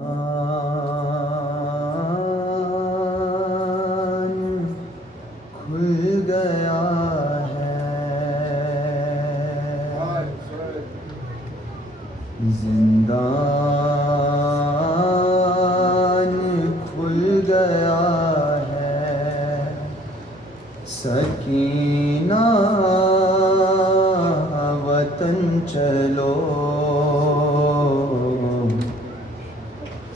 खुल गया है, जिंदान खुल गया है। सकीना वतन चलो,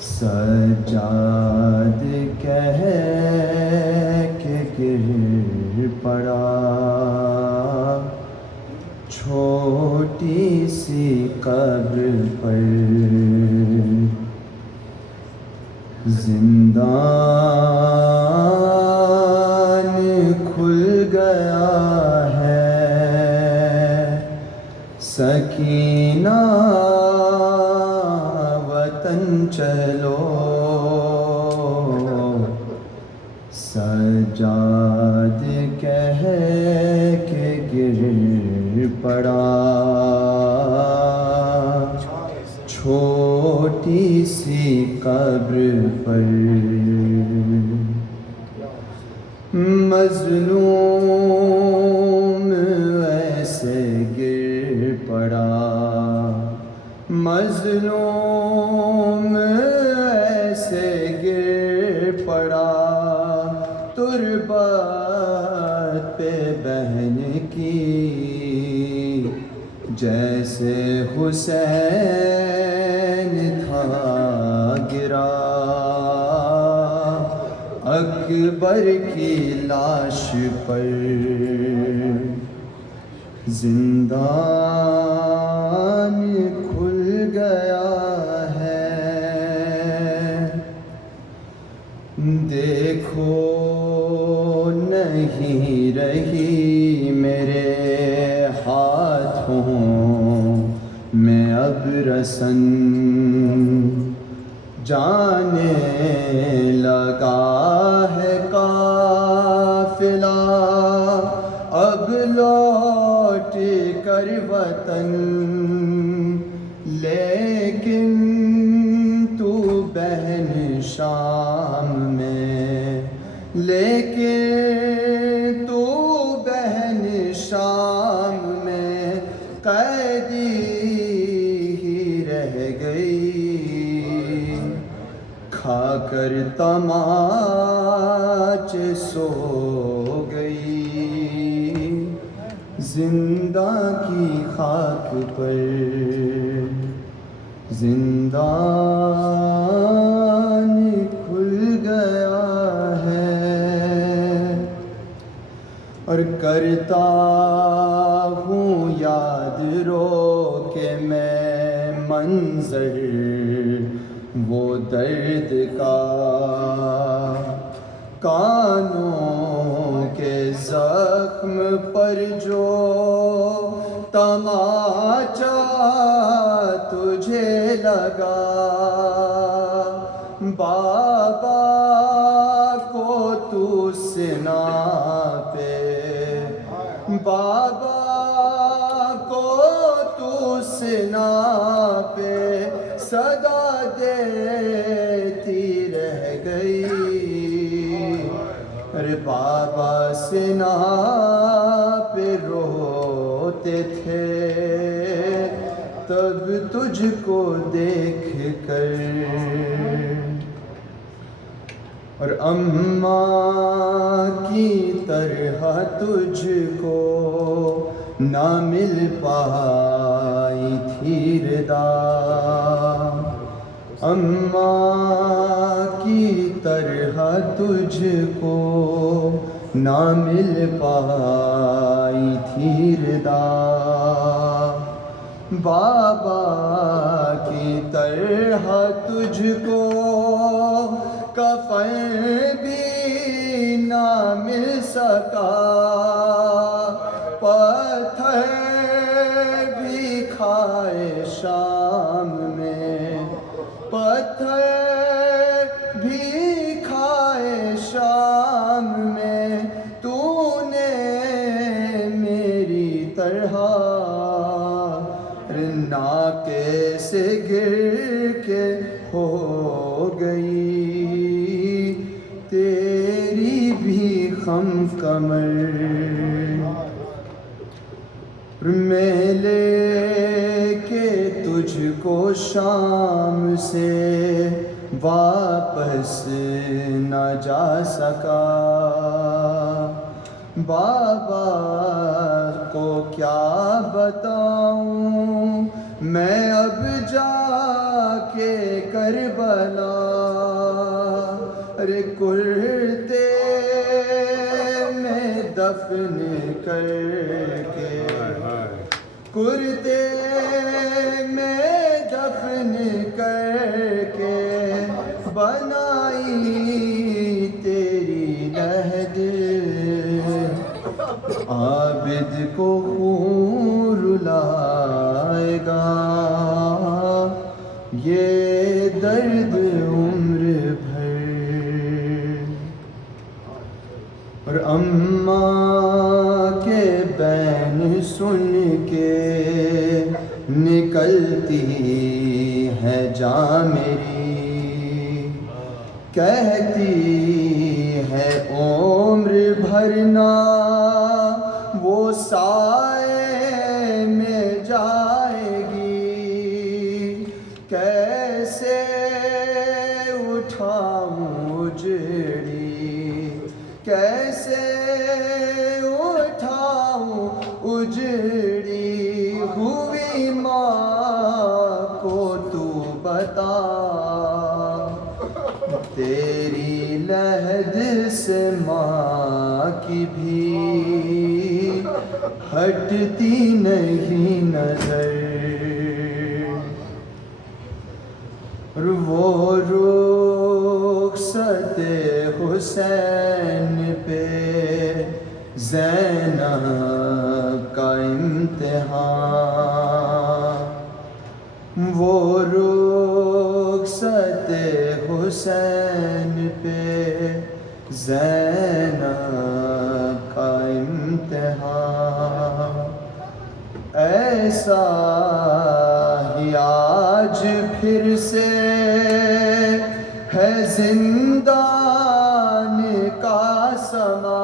सजाद कह के गिर पड़ा। छोटी सी कब्र पर जिंदान खुल गया है। सकीना वतन चलो, सजाद कह के गिर पड़ा। छोटी सी कब्र पर मज़लूम ऐसे गिर पड़ा। मज़लूम ऐसे गिर पड़ा। तुरबत पे बहन की जैसे हुसैन था गिरा। अकबर की लाश पर जिंदान खुल गया है। देखो नहीं रही मेरे हाथों में अब रसन। जाने लगा है काफिला अब लौट कर वतन। लेकिन तू बहन शाम में, लेकिन तू बहन शाम में कैदी ही रह गई। खाकर तमाचे सो गई। जिंदा की खाक पर जिंदान खुल गया है। और करता हूँ याद रो के मैं मंजर वो दर्द का। कानों के जख्म पर जो तमाचा तुझे लगा। बाबा को तू सिना पे, बाबा को तू सिना पे सदा देती रह गई। अरे बाबा सिना पे रोते थे तब तुझको देख कर। और अम्मा की तरह तुझको ना मिल पाई थी रिदा। अम्मा की तरह तुझको ना मिल पाई थी रिदा। बाबा की तरह तुझको कफन भी ना मिल सका। पत्थर भी खाए शाम में, पत्थर भी खाए शाम में। तूने मेरी तरह नाके से गिर के हो गई तेरी भी खम कमर। मैं लेके तुझको शाम से वापस न जा सका। बाबा को क्या बताऊं मैं अब जाके करबला। अरे कुर्ते में दफन करके, कुर्ते में दफन करके बनाई तेरी लहद। आबिद को खून रुलाएगा ये दर्द उम्र भर। और अम्मा के बैन सुन के निकलती है जान मेरी। कहती है उम्र भरना वो साए में जाएगी। कैसे उठाऊं उजड़ी, कैसे उठाऊं उजड़ी हुई माँ को तू बता। तेरी लहद से माँ की भी हटती नहीं नजर। वो रुखसते हुसैन पे ज़ैनब का इम्तिहान। वो रुखसते हुसैन पे ज़ैनब का इम्तिहान। ऐसा ही आज फिर से है जिंदान का समा।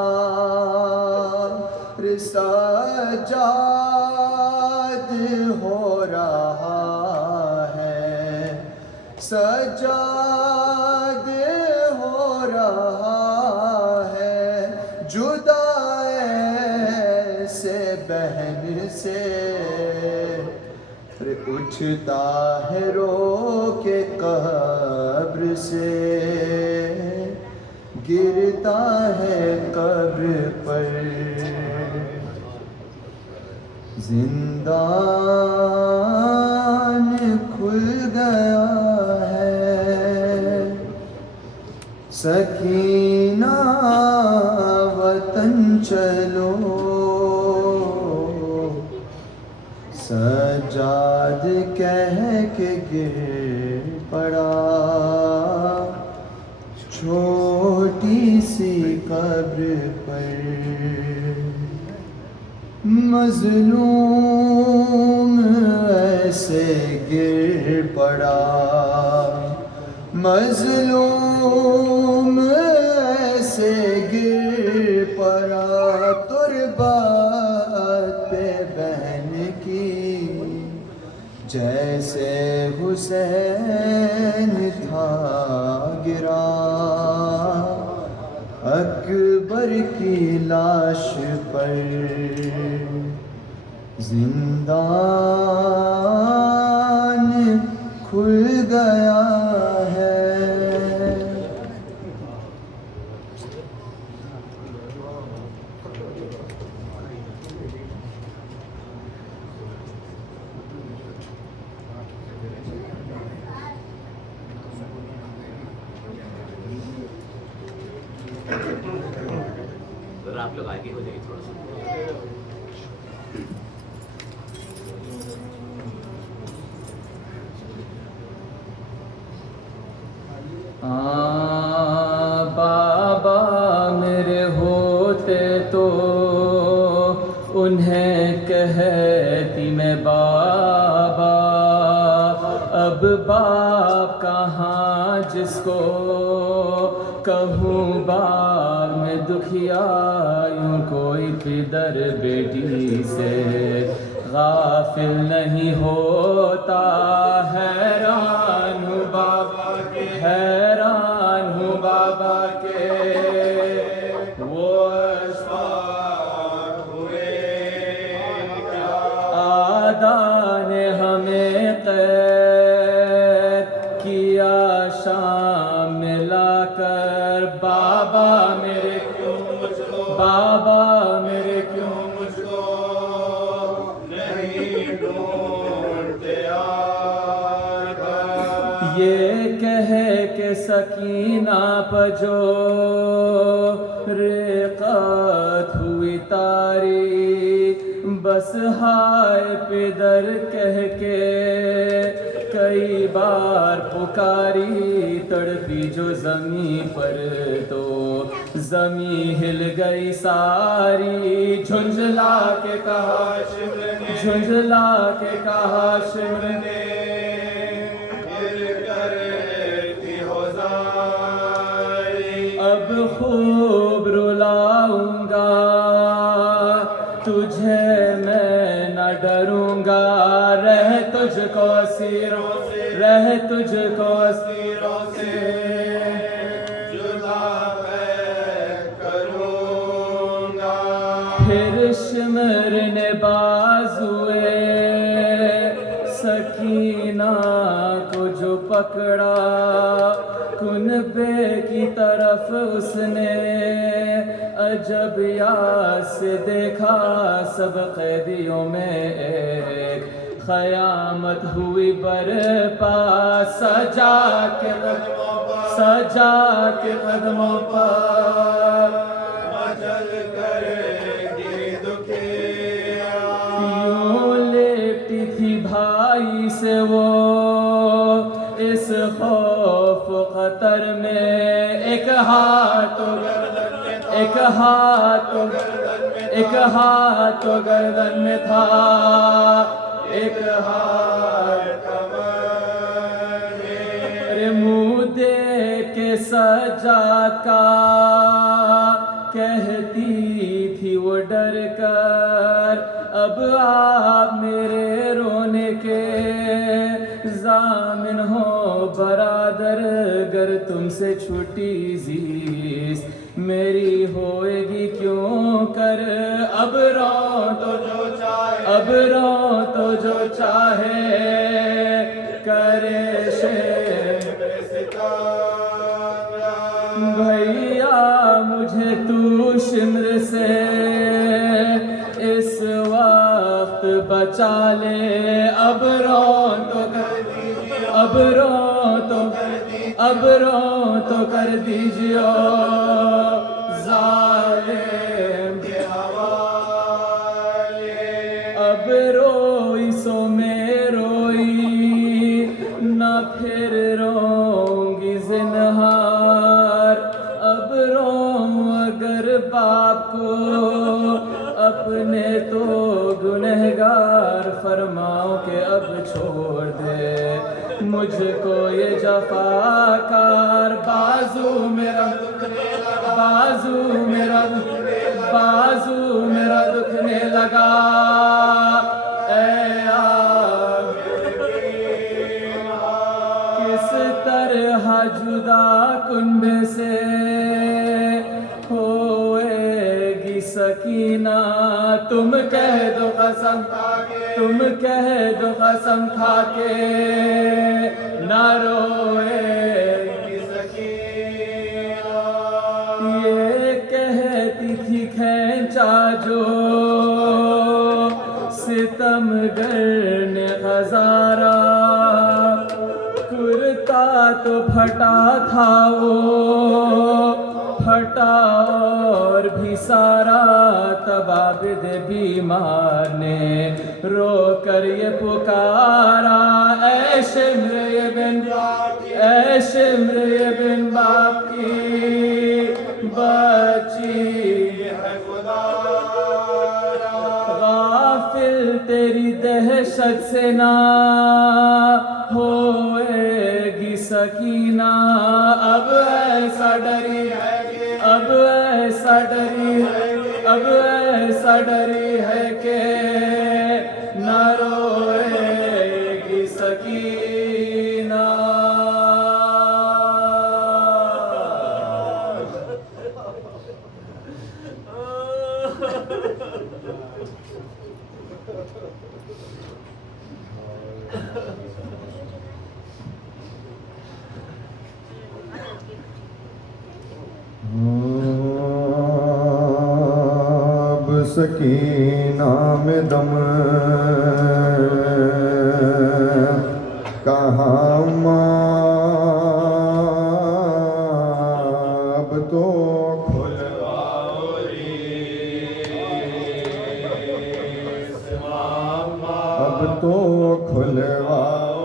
सजाद हो रहा है, सजाद हो रहा है जुदा से बहन से। उठता है रो के कब्र से, गिरता है कब्र पर। जिंदान खुल गया है, सकीना वतन चलो। सजाद कह के गिर पड़ा छोटी सी कब्र पर। मजलूम ऐसे गिर पड़ा, मजलूम ऐसे गिर पड़ा। तुरबात पे बहन की जैसे हुसैन था गिरा। अकबर की लाश पर जिंदान खुल गया है। अगर आप लोग आगे हो जाइए थोड़ा सा। बाबा मेरे होते तो उन्हें कहती मैं बाबा। अब बाप कहाँ जिसको कहूँ बाग में दुखिया यूं कोई पिदर बेटी से गाफिल नहीं होता। हैरान हूँ बाबा के, हैरान हूँ बाबा के वो अशफाक हुए क्या। आदा ने हमें कैद किया शाम में लाकर, बाबा मेरे क्यों मुझको, बाबा मेरे क्यों मुझको नहीं ढूंढते आकर। ये कह के सकीना पजो रेक़त हुई तारी, बस हाय पिदर कह के कई बार पुकारी। तड़पी जो जमी पर तो जमी हिल गई सारी। झुंझला के कहा शिमर ने, झुंझला के कहा शिमर ने गिर कर की होज़ारी। अब खूब रुलाऊंगा तुझे मैं न डरूंगा, रह तुझको सिरों से, रह तुझको सिरों से जुदा मैं करूंगा। फिर शिमर ने बाजुए सकीना को जो पकड़ा, कुनबे की तरफ उसने अजब यास से देखा। सब कैदियों में एक क़यामत हुई बरपा। सजा के कदमों पर, सजा के कदमों पर मचल करेगी दुखिया। यूं लेटी थी भाई से वो इस खौफ खतर में, एक हाथ एक हाथ एक हाथ गर्दन में था, एक हाथ कमर में। मुँह दे के सजाद का कहती थी वो डर कर, अब आप मेरे रोने के ज़ामिन हो बरादर। गर तुमसे छुटी जीस मेरी होएगी क्यों कर। अब रो तो जो चाहे, अब रो तो जो चाहे करे शेर सितारा। भैया मुझे तू शिमर से इस वक्त बचा ले। अब रो तो कर दीजिए, अब रो तो अब रो तो कर दीजिए ज़ालिम के हवाले। अब रोई सो मैं रोई न फिर रोऊंगी ज़िन्हार। अब रोऊं अगर बाप को अपने तो गुनहगार। फरमाओ के अब छोड़ दे मुझको ये जफाकार। बाजू मेरा दुखने लगा, बाजू मेरा बाजू मेरा दुखने लगा। ऐ आग किस तरह जुदा कुंबे से होएगी सकीना। तुम कह दो कसम खाके, तुम कह दो कसम खाके ना रोएगी सकीना। ये कहती थी खैंचा जो सितमगर ने हजारा। कुर्ता तो फटा था वो फटा और भी सारा। तब आबिद बीमार ने रो कर ये पुकारा। ऐ शिम्र ये बिन ऐ शिम्र ये बिन बाप की बची है खुदारा। गाफिल तेरी दहशत से ना होएगी सकीना अब ऐसा डरी है कि अब ऐसा डरी है अब ऐसा डरी है कि न रोएगी सकीना। अब सकीना में दम कहाँ माँ, अब तो खुलवाओ अब तो खुलवाओ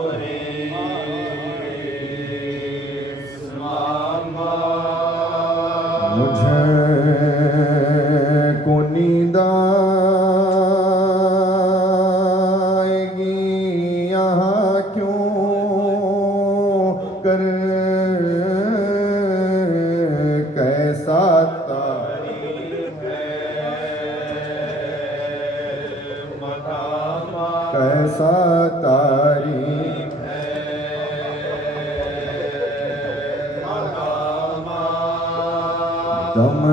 मुझे को नींद आएगी यहाँ क्यों कर कैसा तारीफ कैसा तारीफ दम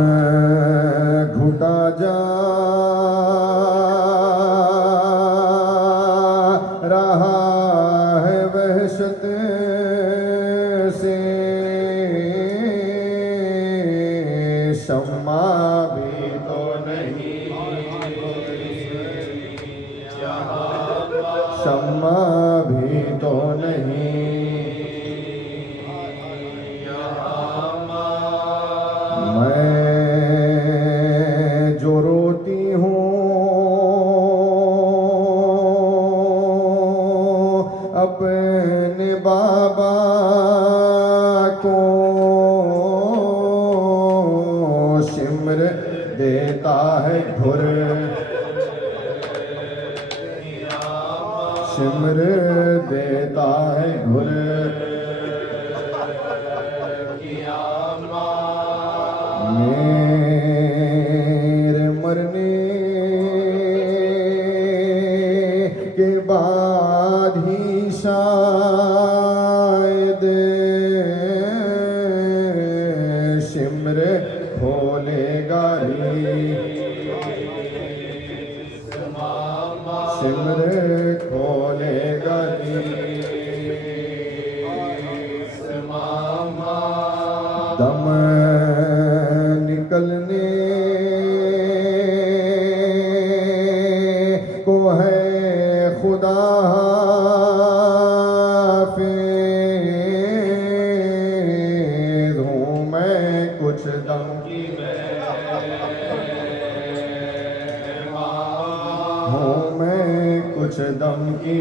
घुटा जा रहा है वहशत से शम्मा भी तो नहीं शम्मा भी तो नहीं मैं जो रोती हूँ अपने बाबा को शिम्र देता है घुर शिम्र देता है घुर मेरे मरने के बाद ही शायद शिम्र खोलेगा शिम्र खोलेगा दम निकलने को है खुदा हाफिज़ हूँ मैं कुछ दम की हूँ मैं कुछ दम की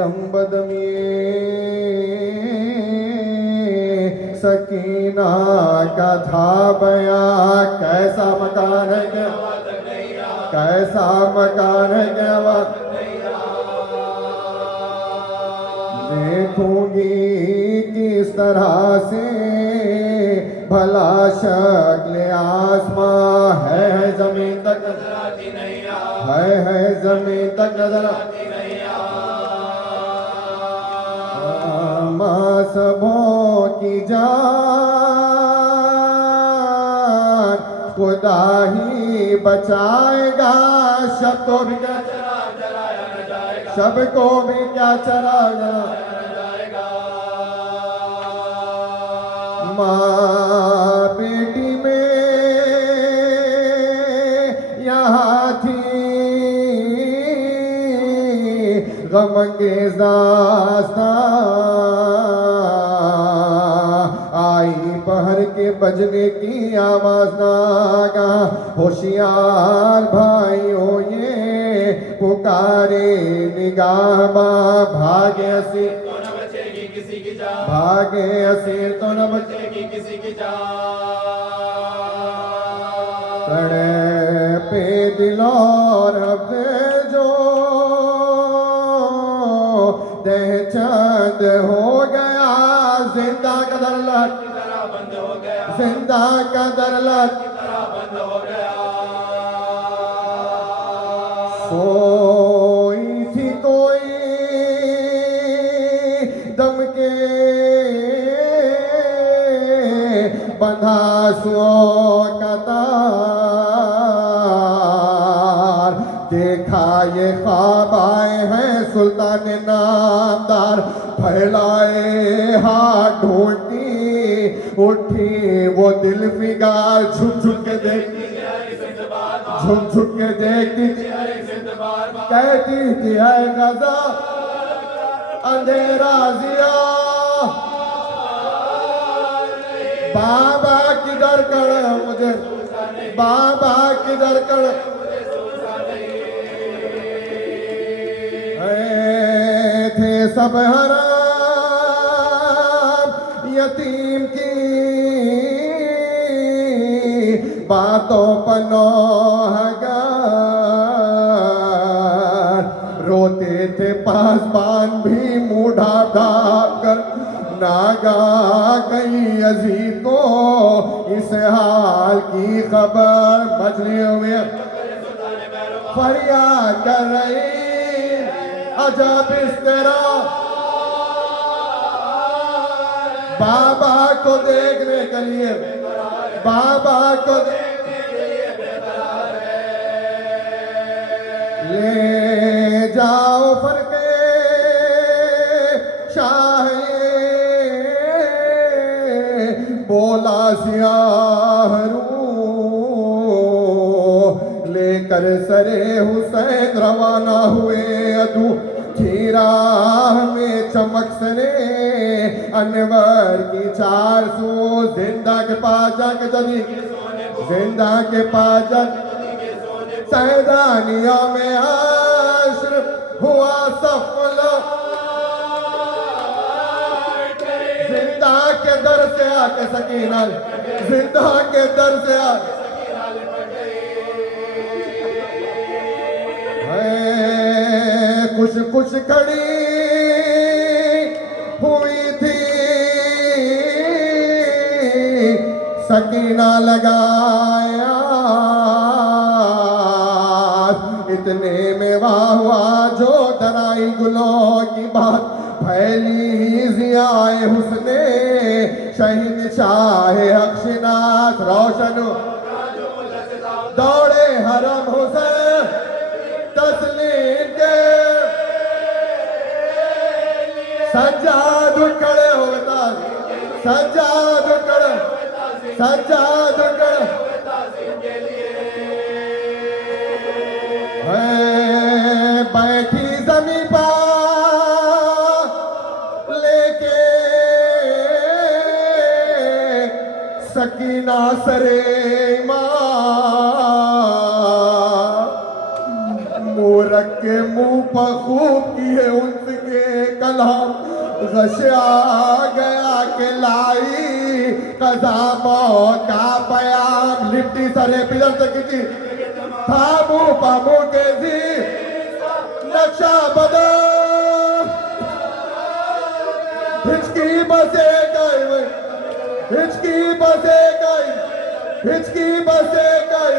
दम बदमी सकीना का था बयां कैसा मकान है कैसा मकान है क्या देखूंगी किस तरह से भला शक्ल आसमां है जमीन तक है जमीन तक नजर सबों की जान खुदा ही बचाएगा सबको भी क्या सबको भी क्या चला जाएगा माँ बेटी में यहाँ थी गम के आई पहर के बजने की आवाज नागा होशियार भाइयों ये पुकारे निगाह भागे असी तो न बचेगी किसी की जान, भागे असी तो न बचे बचेगी किसी की जान। सड़े पे दिलोर जो दह चंद हो गया जिंदा कदर लट की तरह बंद हो गया, जिंदा कदर लट की तरह बंद हो गया। सोई थी कोई दम के बंधा सो कतार देखा ये ख्वाब आए हैं सुल्तान नामदार फैलाए हाथ ढूंढती उठी वो दिल फिगार झुक झुक के देखती झुक झुक के देखती थी कहती थी है गजा अंधेरा जिया बाबा किधर कर मुझे बाबा किधर कर थे सब हराम यतीम की बातों पर नौहगार रोते थे पासबान भी मुँह ढाप ढाप कर नागा गई अजीज को इस हाल की खबर मछलियों में फरियाद कर रही अजब इस तरह बाबा को देखने के लिए बाबा को ले जाओ फरके शाहे बोला सियाहरू लेकर सरे हुसैन रवाना हुए अदू खीरा में चमक सने अनवर की 400 जिंदा के पास जाके चली जिंदा के पास जाके सैदानिया में आश्र हुआ सफल जिंदा के दर से आके सकीना जिंदा के दर से आके कुछ कुछ खड़ी हुई थी सकीना लगाया इतने में वाह वाह जो डराई गुलों की बात फैली जियाए हुस्ने शहीद शाह अक्षनाथ रोशन दौड़े हरम हुसैन तस्लीम के सज्जाद खड़े होता सज्जाद खड़े सज्जाद खड़े बैठी जमीन पर लेके सकीना सरे माँ मूरख के मुंह पर खूब किए उनके कलाम गशा गया के लाई कजामों का बयान लिट्टी सरे पिलर तक की था मुंह पर मुंह के जी नक्शा बदल हिचकी बसे गई हिचकी बसे गई हिचकी बसे गई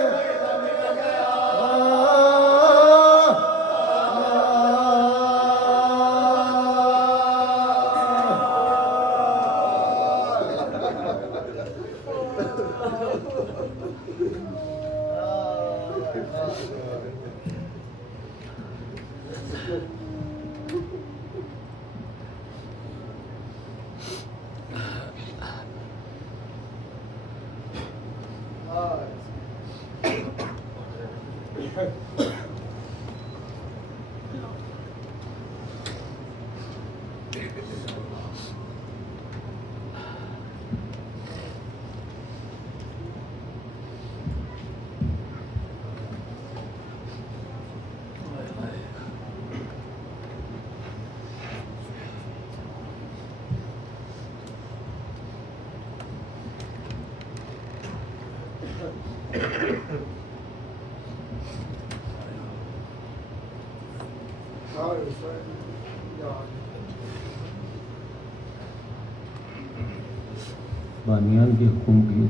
बानियान के हुक्म की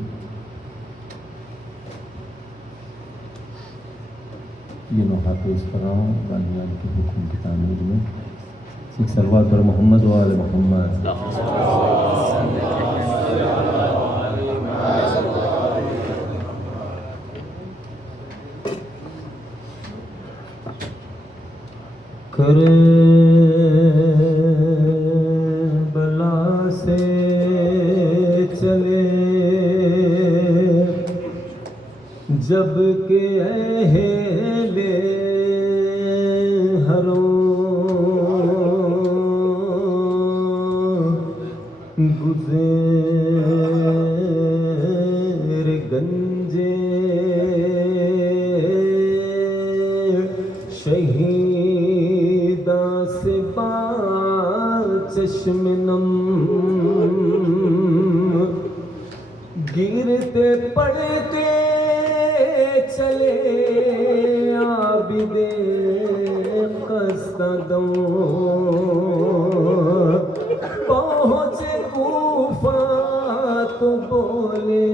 ये नोहा पेश कर रहा हूँ। बानियान के हुक्म की तामीर में एक सलवात पर मोहम्मद व आले मोहम्मद। करबला से चले जब के अहले हरो गुज़र गंजे शहीदा से चश्मनम गिरते पड़ते चले आबिदे कस्तदम पहुँचे कूफा तो बोले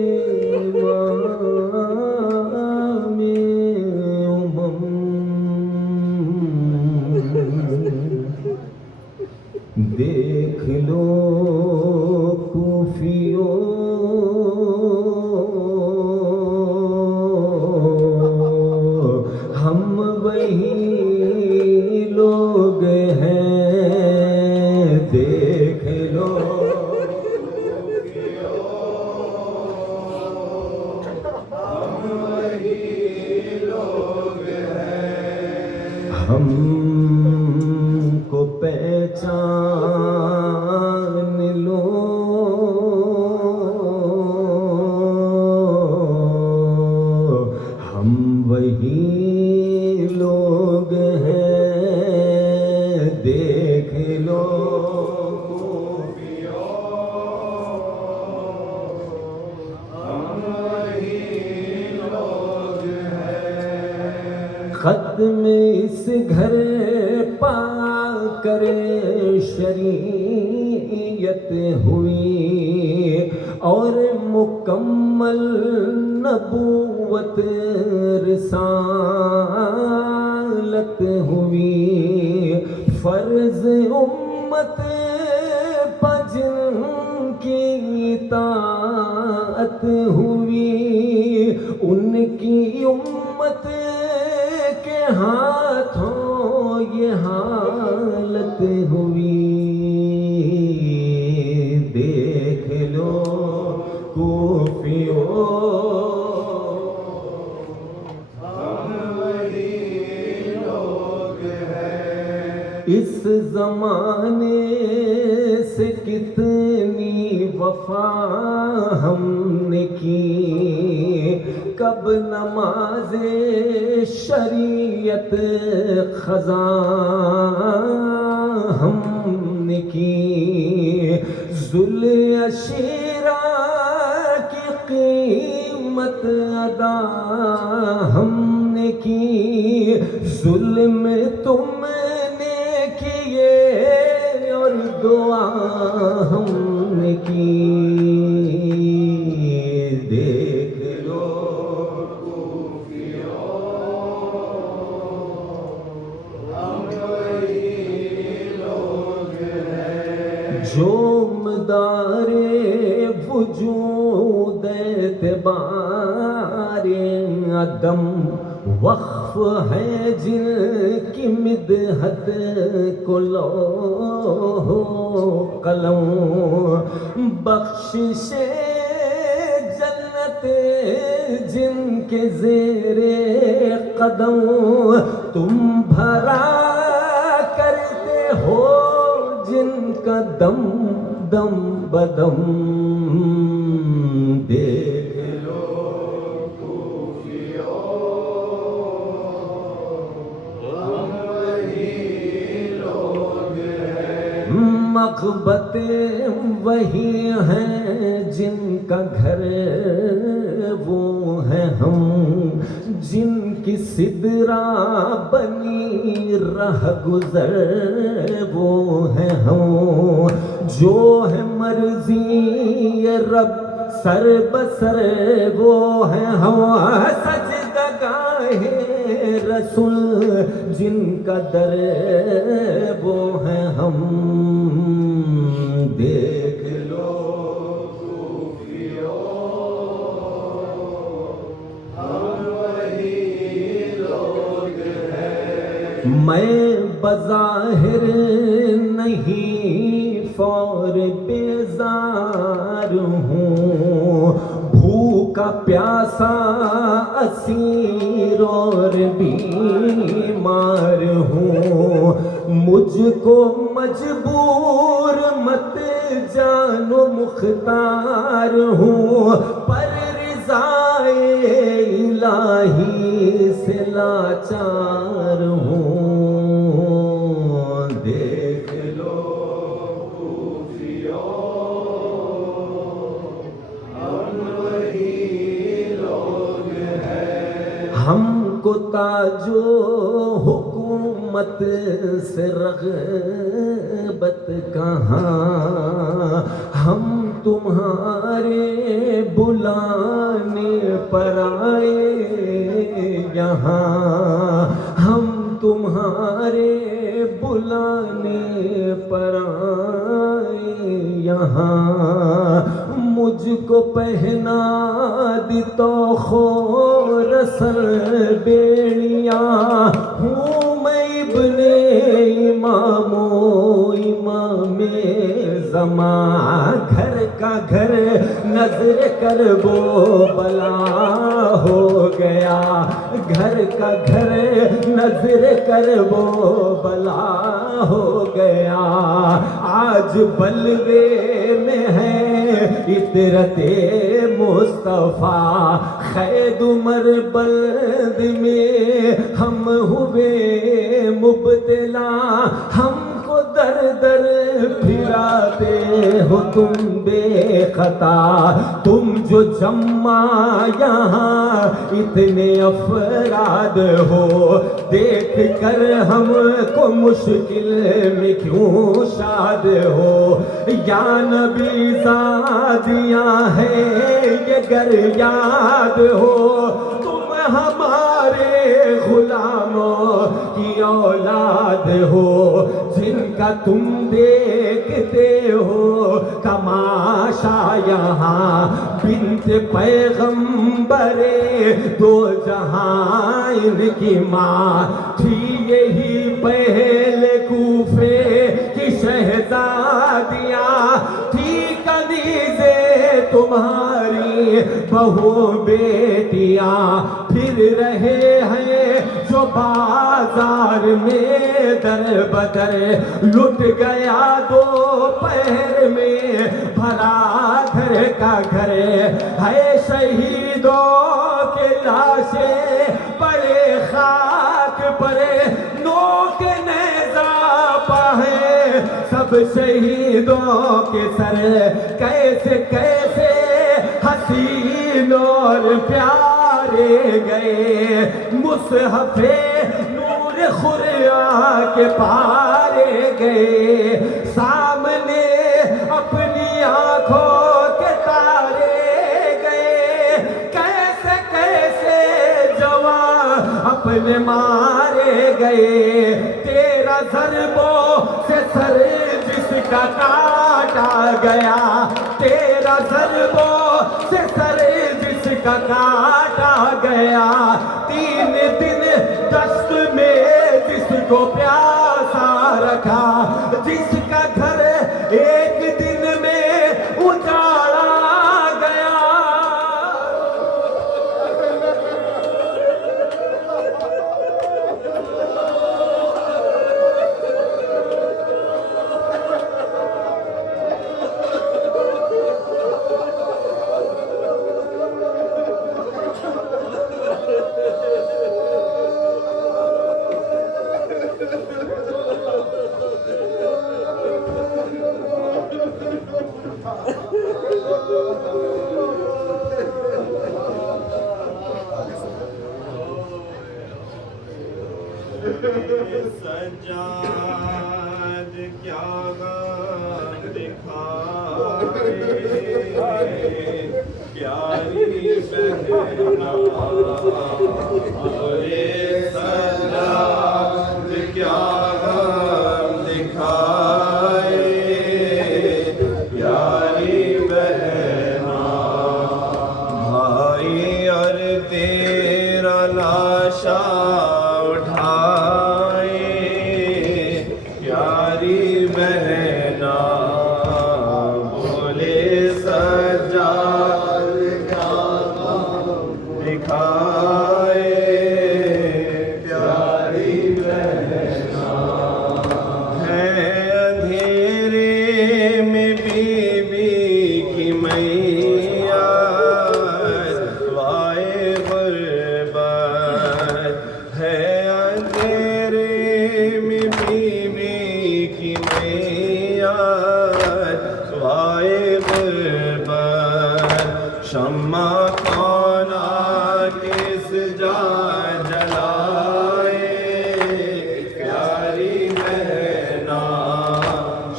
इमामे उमम देख लो कूफियों हम वही लोग हैं। देख लो हमको पहचान लो हम वही लोग हैं। देख लो खत में इस घर पा कर शरीयत हुई और मुकम्मल नबूवत रिसालत हुई। फर्ज उम्मत पजन की इताअत हुई उनकी उम्मत के हाथों ये हालत हुई। देख लो कूफियों इस जमाने से कितनी वफा हमने की कब नमाज़े शरीयत खज़ा हमने की ज़ुल्ल अशीरा की कीमत अदा हमने की ज़ुल्म तुमने किए और दुआ हमने की। देख लो जो मदारे वजूद एतबारे अदम वक्फ है जिनकी मिदहत को लो कलम बख्शिशे जन्नत जिनके ज़ेरे कदम तुम भरा करते हो जिनका दम दम बदम। देख लो मक़बते वही हैं जिनका घर वो है हम जिनके की सिदरा बनी राह गुजर वो है हम, जो है मर्जी ये रब सर बसर वो है हम। सजदगाहे रसूल जिनका दर वो है हम। देख लो मैं बज़ाहिर नहीं फौर बेजार हूँ, भूखा प्यासा असीर और बीमार हूँ। मुझको मजबूर मत जानो मुख्तार हूँ, पर रिज़ाए इलाही से लाचार हूँ। देख लो खूफियों, हम वही लोग हैं। हमको ताजो हुकूमत से रग़बत कहाँ, हम तुम्हारे बुलाने पर आए यहाँ। हम तुम्हारे बुलाने पर आए यहाँ। मुझको पहना दी तो रसल बेड़ियाँ, हूँ मैं इब्ने इमामो इमामे ज़मा। घर का घर नजर कर वो बला हो गया, घर का घर नजर कर वो बला हो गया। आज बलवे में है इतरते मुस्तफ़ा, खैद उमर बल्द में हम हुए मुब्तला। हमको दर दर फिराते हो तुम बेखता, तुम जो जम्मा यहाँ इतने अफराद हो। देख कर हमको मुश्किल में क्यों शाद हो। या नबी ज़ादियाँ है ये गर याद हो, तुम हमारे गुलामों की औलाद हो। जिनका तुम देखते हो तमाशा यहाँ, बिन्त पैगंबरे दो जहां इनकी माँ थी। यही पहले कूफे की शहजादियाँ थी, कनीज़े तुम्हारी बहू बेटियाँ। फिर रहे हैं जो बाजार में दर बदर, लुट गया दोपहर में भरा घर का घर है। शहीदों के लाशें पड़े खाक परे, नोक नेज़ा पाहे सब शहीदों के सर। कैसे कैसे हसीन और प्यारे गए, मुसहफ़े नूर खुरिया के पारे गए। सामने अपनी आँखों के तारे गए, कैसे कैसे जवान अपने मारे गए। तेरा ज़रबों से सर जिसका काटा गया, तेरा ज़रबों से सर जिसका काटा गया। 3 दिन दस्त में जिसको प्यासा रखा, जिसका घर एक दिन में उजाड़ा गया। सज्जाद क्या गम दिखाए, प्यारी बहना बोले सज्जाद क्या गम दिखाए, प्यारी बहना भाई और तेरा लाशा उठाए, प्यारी बहना बोले सज्जाद क्या दिखाए, प्यारी बहना है अंधेरे में बीबी की मैया, वाए गुर्बत है अंधेरे में बीबी की मैया, वाए गुर्बत शम्मा कौना किस जा जलाए, प्यारी बहना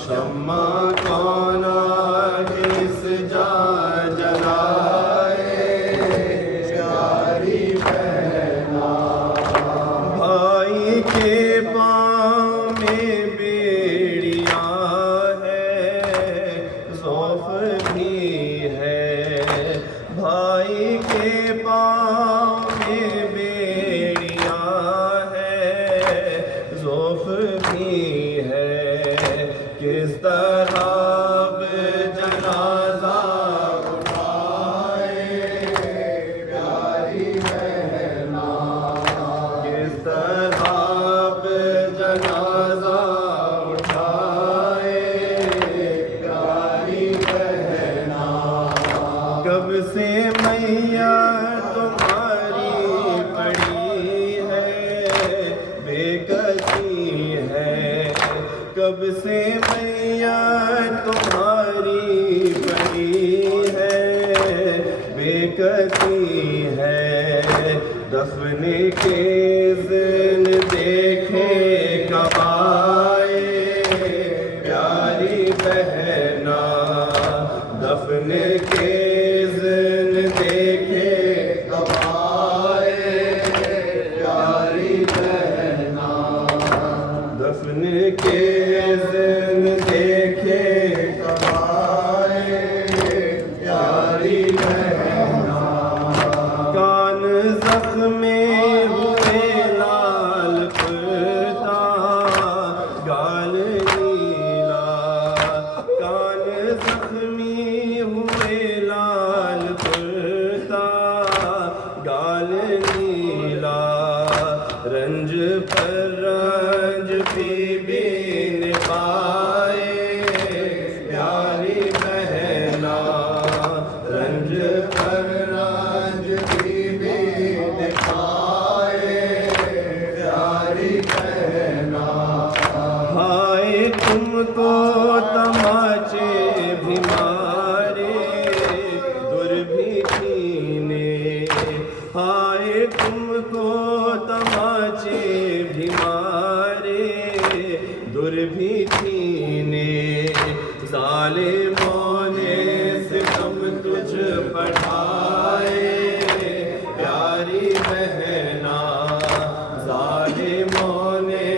शम्मा कौना किस जा जलाए, प्यारी बहना भाई के पाँव में बेड़िया है, ज़ौफ़ भी है, भाई के पाँव में बेड़िया है, ज़ौफ़ भी है, किस तरह जनाजा उठाए, प्यारी बहना किस तरह जनाजा उठाए, प्यारी बहना कब से मैया तुम्हारी पड़ी है, बेकसी है, कब से मैया तुम्हारी पड़ी है, बेकसी है, दफने के ज़िन देखे कब आए, प्यारी बहना दफने के ज़िन देखे कब आए, प्यारी बहना दफने के ज़िन देखे कब आए, प्यारी बहना कान ज़ख्मे हुए लाल कुर्ता, गाल नीला, कान ज़ख्मी हुए लाल कुर्ता, गाल नीला, रंज पर रंज बीबी ने पाए, प्यारी बहना रंज पर रंज बीबी ने पाए, प्यारी बहना हाय तुमको तमाचे भी मारे दुर्भिक्षी ने, हाय तुमको तमाचे भी मारे दुर्भिक्षी ने, ज़ालिमों ने सितम तुझ पढ़ाए, प्यारी बहना ज़ालिमों ने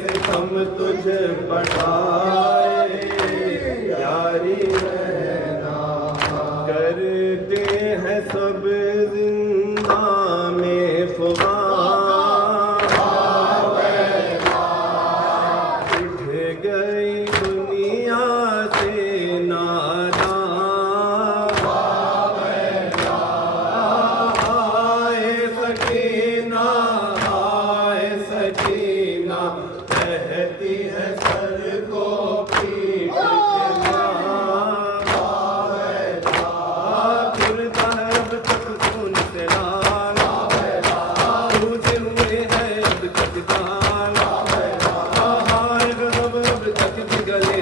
सितम तुझ पढ़ाए, प्यारी बहना करते हैं सब जिंदा में फुगा, उठ गई दुनिया से नादान, आए सकीना, आए सकीना, कहती है सर को पीट के फिरता है अब तक खून से लाल, तुझे हुए है अब तक दाल, हाय गज़ब अब तक गले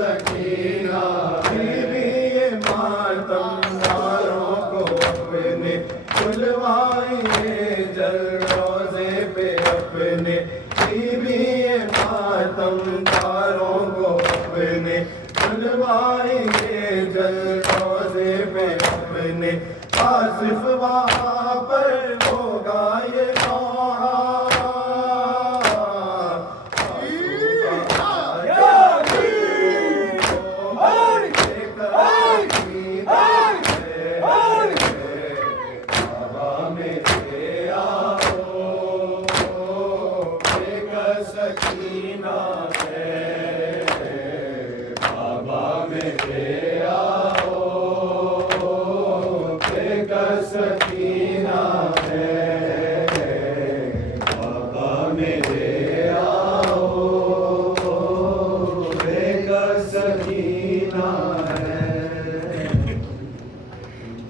सखी मेरे आओ, बेकर सकीना है, बाबा मेरे आओ, बेकर सकीना है।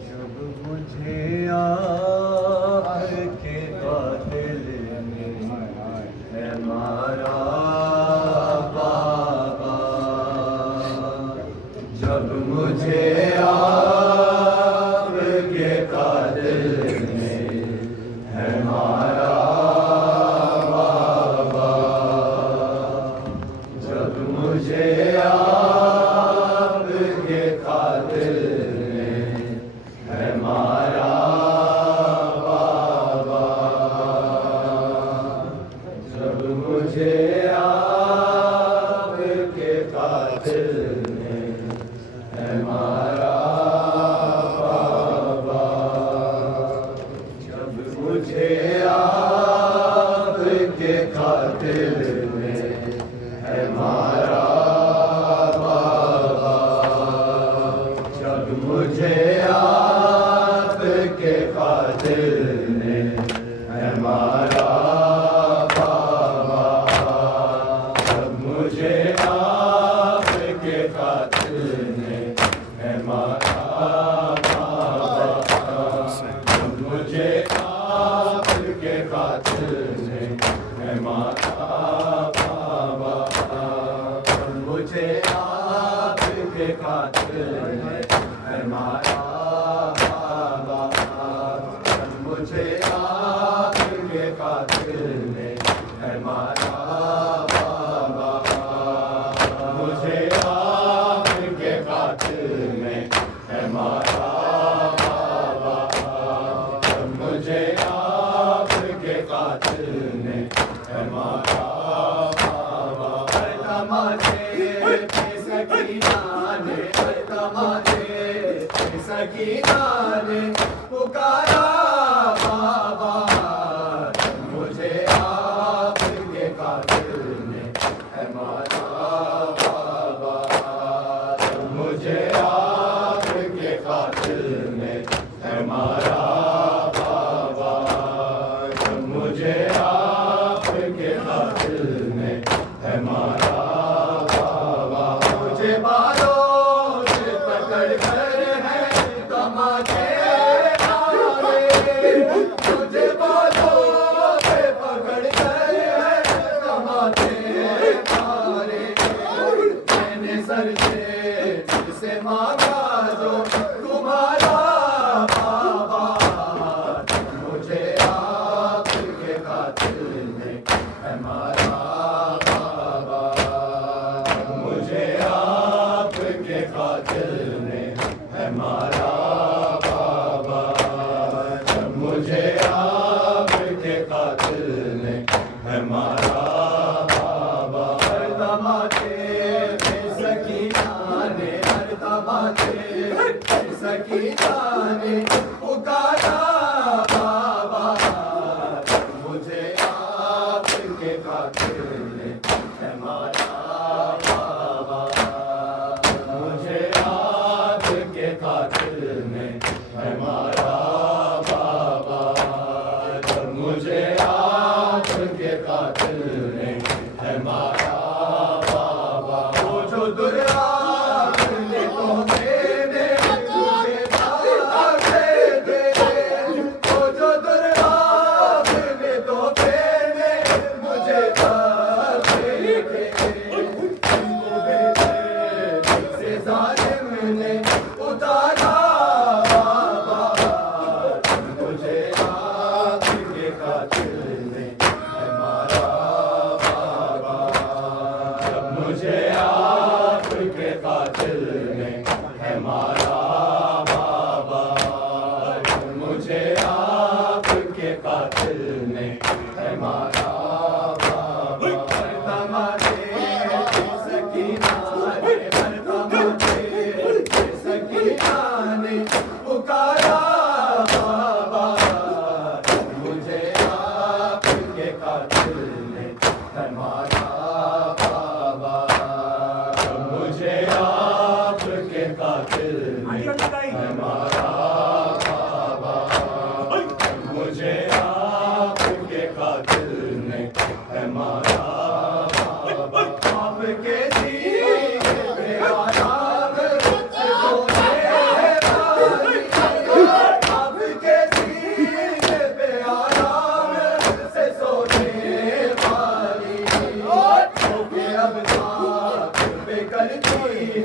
जब मुझे आपके कातिल ने है मारा बाबा, जब मुझे आपके कातिल ने है मारा बाबा, जब मुझे आपके कातिल ने है मारा बाबा, जब मुझे आपके कातिल ने है मारा बाबा, जब मुझे आपके कातिल ने है मारा बाबा, जब मुझे आपके कातिल ने है मारा बाबा, जब मुझे आपके कातिल ने है मारा बाबा, जब मुझे आपके कातिल ने है मारा बाबा, जब मुझे आपके कातिल ने है मारा बाबा, जब मुझे आपके कातिल ने है मारा बाबा, मुझे आपके कातिल ने है मारा बाबा, जब मुझे आपके कातिल ने है मारा बाबा। हर तमाचे पे सकीना ने, हर तमाचे पे सकीना ने पुकारा बाबा, जब मुझे आपके कातिल ने है मारा बाबा, जब मुझे आपके कातिल ने है मारा बाबा, जब मुझे आपके कातिल ने है मारा बाबा, मुझे बालों से पकड़ कर है तमाचे मारे, मुझे बालों से पकड़ कर है तमाचे मारे, मैंने सर से मांगा जो तुम्हारा बाबा, मुझे आपके कातिल ने है मारा बाबा, मुझे आपके कातिल ने है मारा बाबा, जब मुझे आपके कातिल ने है मारा बाबा। हर तमाचे पे सकीना ने, हर तमाचे पे सकीना ने पुकारा बाबा, जब मुझे आपके कातिल ने है मारा बाबा, मुझे आपके कातिल ने है मारा बाबा, जब मुझे आपके कातिल ने है मारा बाबा। वो जो दुर्गा ने को मेरे तुझे भागे थे,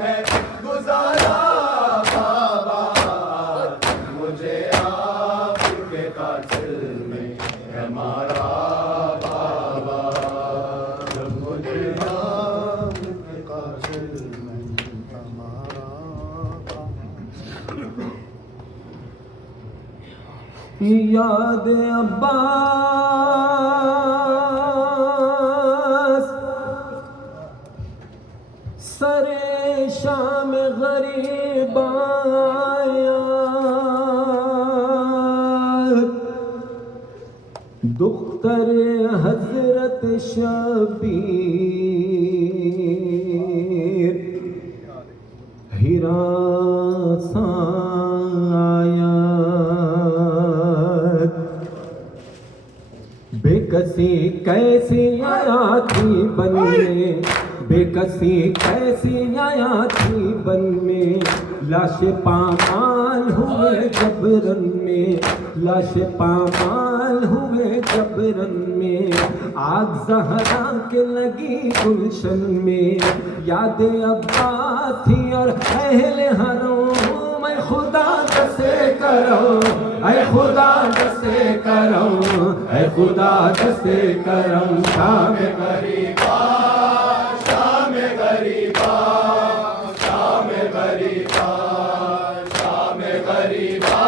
है गुजारा बाबा, मुझे आपके कातिल में है मारा बाबा, मुझे आपके कातिल में है मारा याद अब्बास सरे शाम गरीब आया, दुख्तर हजरत शबीर हिरासा आया, बेकसी कैसी आया थी बन में, बेकसी कैसी आया थी बन में, लाश पामाल हुए जबरन में, लाश पामाल हुए जबरन में, आग जहरा के लगी गुलशन में, याद अब्बास थी और अहले हरों, मैं खुदा दसे करो, ऐ खुदा दसे करो, ऐ खुदा दसे करम, शाम गरीबा, शाम गरीबा, शाम गरीबा, शाम गरीबा,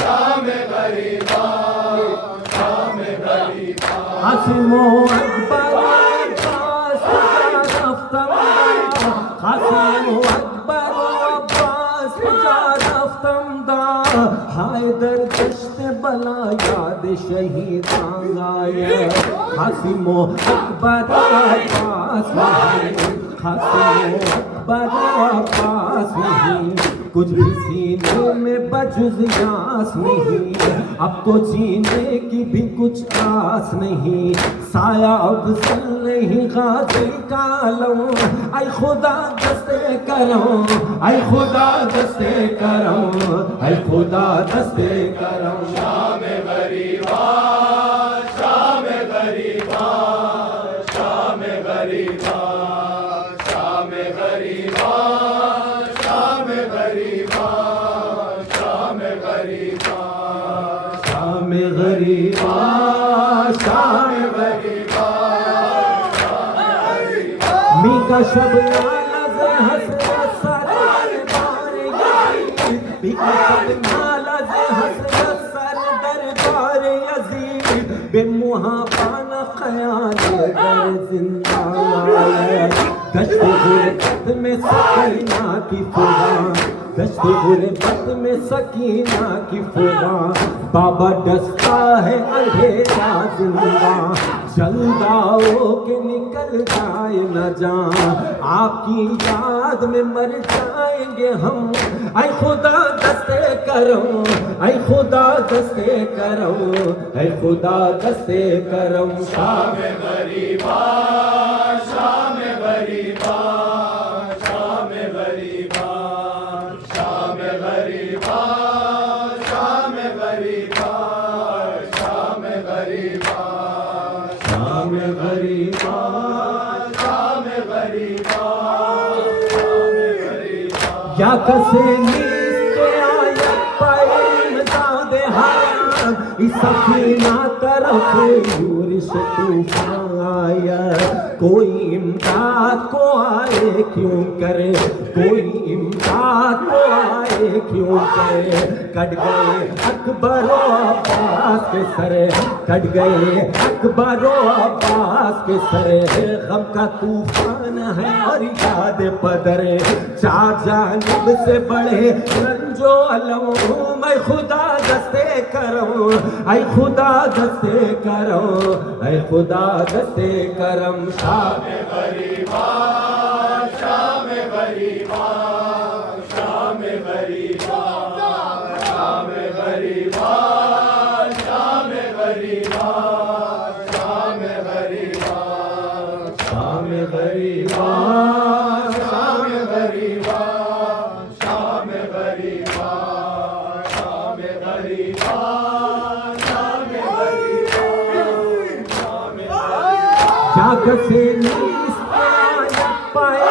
शाम गरीबा, शाम गरीबा, आसिमो अकबर अब्बास आसिमो अकबर अब्बास हायदर दश्त बला याद शहीद आया, हासिमो अकबर अब्बास हासिमो अकबर अब्बास नहीं, कुछ भी सीने में बजुज़ यास नहीं, अब तो जीने की भी कुछ आस नहीं, साया अब सल नहीं गाजी का लो, ऐ खुदा दस्ते करो, ऐ खुदा दस्ते करो, ऐ खुदा दस्ते करो, शाम गरीबा, शाम गरीबा, शाम गरीबा, शाम गरीबा, शाम गरीबा, शाम गरीबा, शाम गरीबा, शाम गरीबा, मी का शब नालज़ हसरत सरदार यज़ीद, मी का शब नालज़ हसरत सरदार यज़ीद, बेमुहाबाना ख़याल दर जिंदा दश्त गुरबत में सकीना की फुगां, दश्त गुरबत में सकीना की फुगां, बाबा डसता है अंधेरा जिंदा, जल्दाओ के निकल जाए न जान, आपकी याद में मर जाएंगे हम, ऐ खुदा दस्ते करो, ऐ खुदा दस्ते करो, ऐ खुदा दस्ते करो, शाम गरीबा, शाम गरीबा, शाम गरीबा, शाम गरीबा, शाम गरीबा, शाम गरीबा, शाम गरीबा, शाम गरीबा, शाम गरीबा, या कसे नीचे आया पैन दादे हाया, इस सफीना तरफ यूरिश तूफान आया, कोई इमदाद को आए क्यों करे, कोई इमदाद को आए क्यों करे, कट गए अकबर अब्बास के सरे, कट गए अकबर अब्बास के सरे, गम का तूफान है और याद पदरे, चार जानिब से बड़े रंजो अलम, मैं खुदा दस्ते करो, ऐ खुदा दस्ते करो, ऐ खुदा दस्ते करम, शाम गरीबा, शाम गरीबा, शाम गरीबा, शाम गरीबा, शाम गरीबा, शाम गरीबा, शाम गरीबा, शाम गरीबा, शाम गरीबा, शाम गरीबा, शाम गरीबा, शाम गरीबा, जाग से नीस आया पाए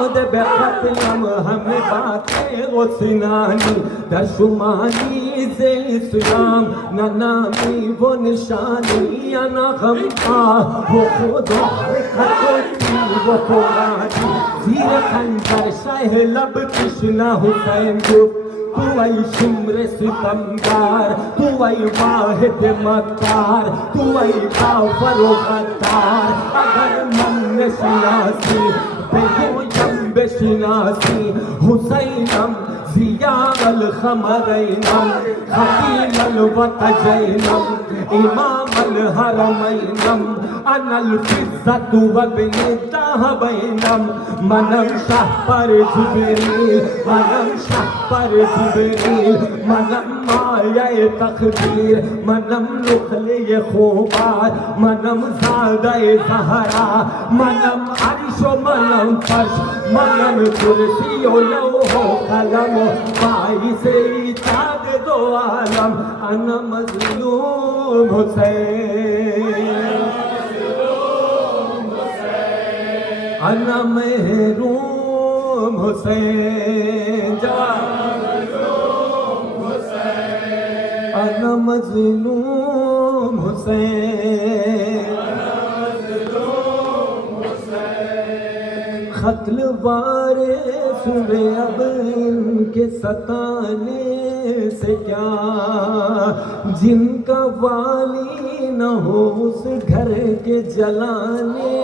बाद बेखतलम हमें बातें गुस्नानी दशुमानी से इस्लाम न नामी वो निशानी न गम का वो खुद वो पुरानी जीर खंजर शाह लब कृष्णा हुसैन गुप्त तू आई शुम्र सितमगार तू आई वाहिद मक्कार तू आई काफर व गद्दार अगर मन शिनासी बेगोयम बेशिनासी हुसैनम ज़ियाअल ख़मरैनम खतीमल वतजैनम इमामल हरमैनम अनल फिज़्ज़तु व बिनिद्दाहबैनम मनम शाह पर जिब्रील मनम शाह पर जिब्रील मनम माये तकदीर मनम नुखले खूबार मनम ज़ादे ज़हरा मनम अर्श मनम फर्श मनम कुर्सी व लौह कलम बाई से इजाद दो आलम अना मज़लूम हुसैन अना महरूम हुसैन अना मज़लूम हुसैन ख़त्ल वारे सुबह अब इनके सताने से क्या जिनका वाली न हो उस घर के जलाने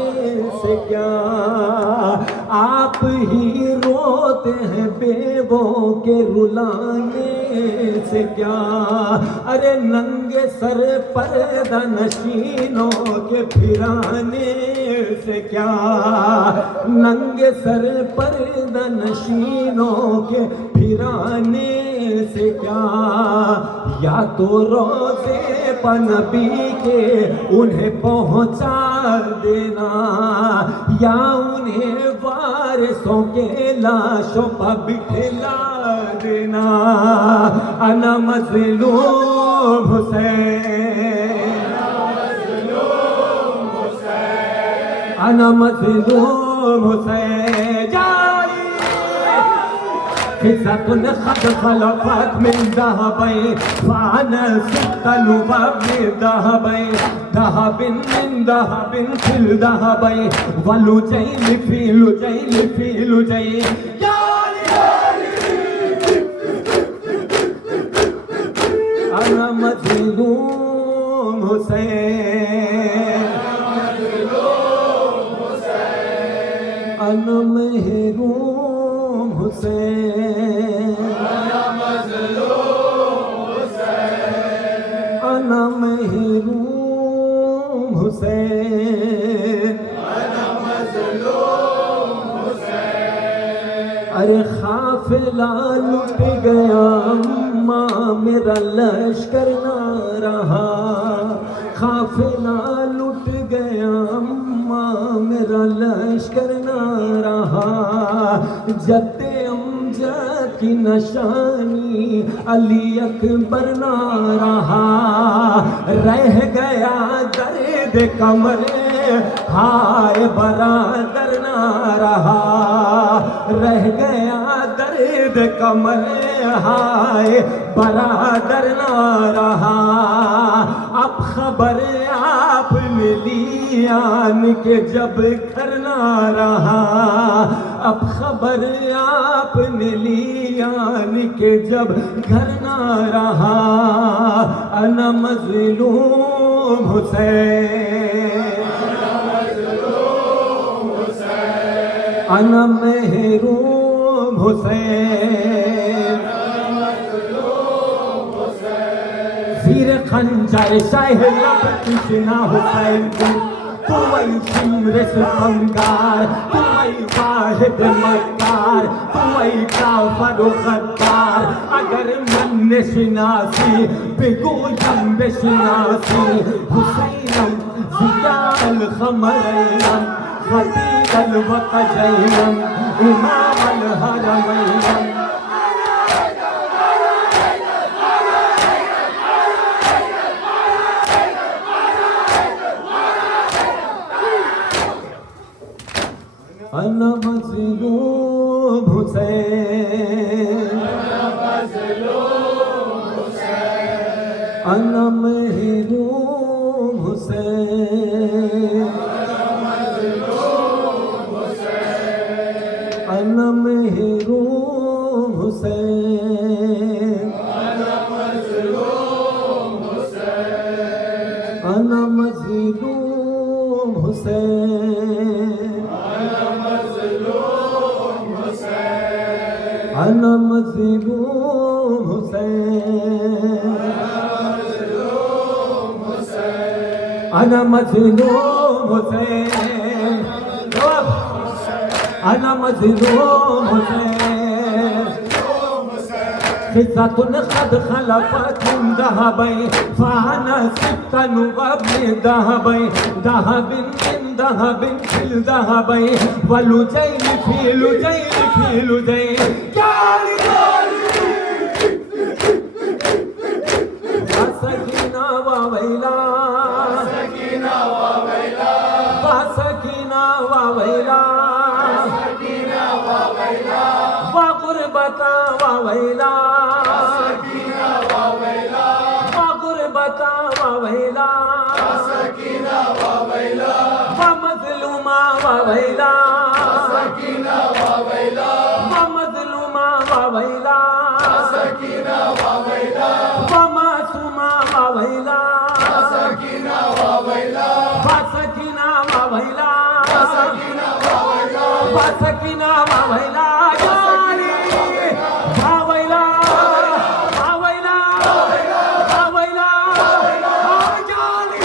से क्या आप ही रोते हैं बेवों के रुलाने से क्या अरे नंगे सर पर्दा नशीनों के फिराने से क्या नंगे सर पर्दा नशीनों के फिराने से क्या या तो रोज़े पनबी के उन्हें पहुंचा देना या उन्हें वारिसों के लाशों पर बिठला देना अना मज़लूम हुसैन अना मज़लूम हुसैन जारी खिज़्ज़तुन क़द ख़लफ़त मिन ज़हबैन फ़अना सित्तल वमिन ज़हबैन ज़हबिन मिन ज़हबिन फ़िल ज़हबैन वलुजैन फ़ी लुजैन फ़ी लुजैन अना मज़लूम हुसैन अना महरूम हुसैन अना महरूम हुसैन अरे काफ़िला लुट गया अम्मा मेरा लश्कर ना रहा काफ़िला लुट गया अम्मा मेरा लश्कर ना रहा जद्दे अमजद की नशानी अली अकबर ना रहा रह गया दर्द कमरे हाय बरादर ना रहा रह गया दर्द कमरे हाय बरादर ना रहा अब खबर आपने ली आन के जब घर ना रहा अब खबर आपने ली आन के जब घर ना रहा अना मज़लूम हुसैन अना महरूम हुसैन ज़ीर खंजर शाह लब कृष्णा हुसैन तू आई शिम्र सितमगार तू आई वाहिद मक्कार तू आई काफर व गद्दार अगर मन शिनासी बेगोयम बेशिनासी हुसैनम ज़ियाअल ख़मरैनम खतीमल वतजैनम इमामल हरमैनम अना मज़लूम अना महरूम हुसैन, अना महरूम हुसैन, अना मज़लूम हुसैन, अना मज़लूम हुसैन, अना मज़लूम हुसैन, अना मज़लूम हुसैन, खिज़्ज़तुन क़द ख़लफ़त मिन ज़हबैन फ़अना सित्तन वब्न ज़हबैन ज़हबिन मिन ज़हबिन फिल ज़हबैन वलुजैन फी लुजैन फी लुजैन सकीना व वैला, सकीना व वैला, सकीना व वैला, सकीना व वैला, व गुरबता व वैला, सकीना व वैला, व गुरबता व वैला, सकीना व वैला, व मज़लूमा व वैला, सकीना व वैला, व मज़लूमा व वैला, सकीना व वैला, व मासूमा व वैला, सकीना व वैला, व सकीना व वैला, सकीना व वैला, व सकीना व वैला, जानी व वैला, व वैला, व वैला, जानी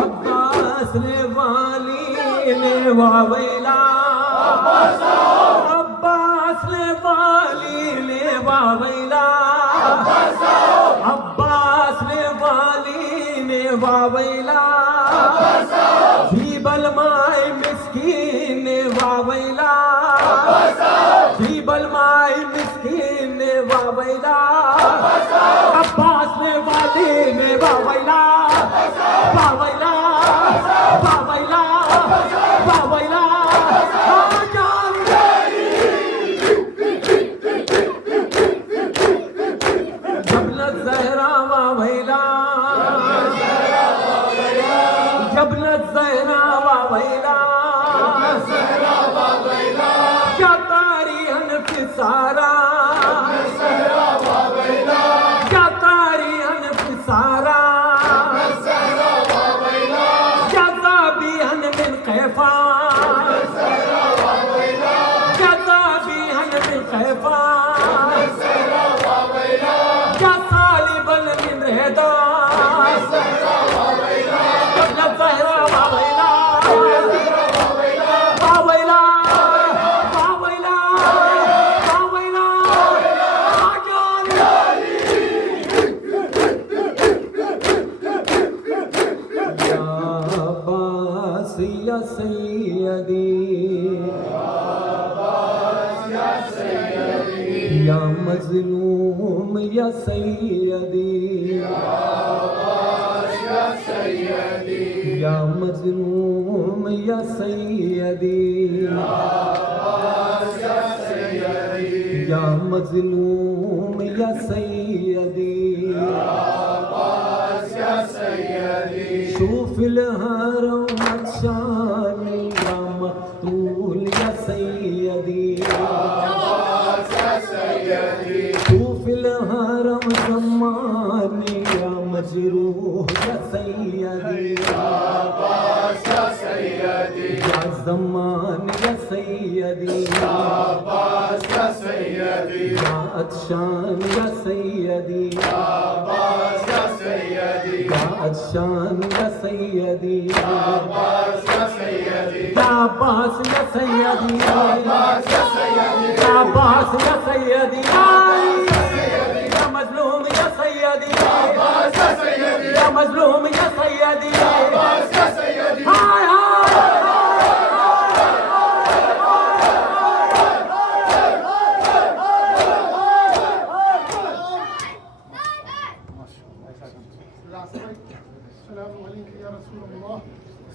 अब्बास ने वाली ने व वैला, अब्बास ने वाली ने व वैला, अब्बास ने वाली ने व वैला, जीबल माए मिस्कीन ने व वैला, जीबल माए मिस्कीन ने व वैला, अब्बास ने वाली ने व वैला, व वैला, व वैला, व वैला, जबल ज़हरा व वैला, जबल ज़हरा व वैला, क्या तारीहन फिसारा, क्या तारीहन फिसारा, क्या ताबीहन मिन कैफा, क्या ताबीहन मिन कैफा, क्या तालिबन मिन रहदा, जबल ज़हरा व वैला, व वैला, व वैला, व वैला, या अब्बास या सैयदी, या मज़लूम या सैयदी, या मज़लूम या सैयदी, या मज़लूम या सैयदी, शूफिल हरम शानी या मक़तूल या सैयदी, शूफिल हरम ज़मानी या मजरूह या सैयदी, या ज़मान या सैयदी, या अदशान या सैयदी, या अदशान या सैयदी, या अब्बास या सैयदी, या अब्बास या सैयदी, या मज़लूम या सैयदी, या मज़लूम या सैयदी, हाय हाय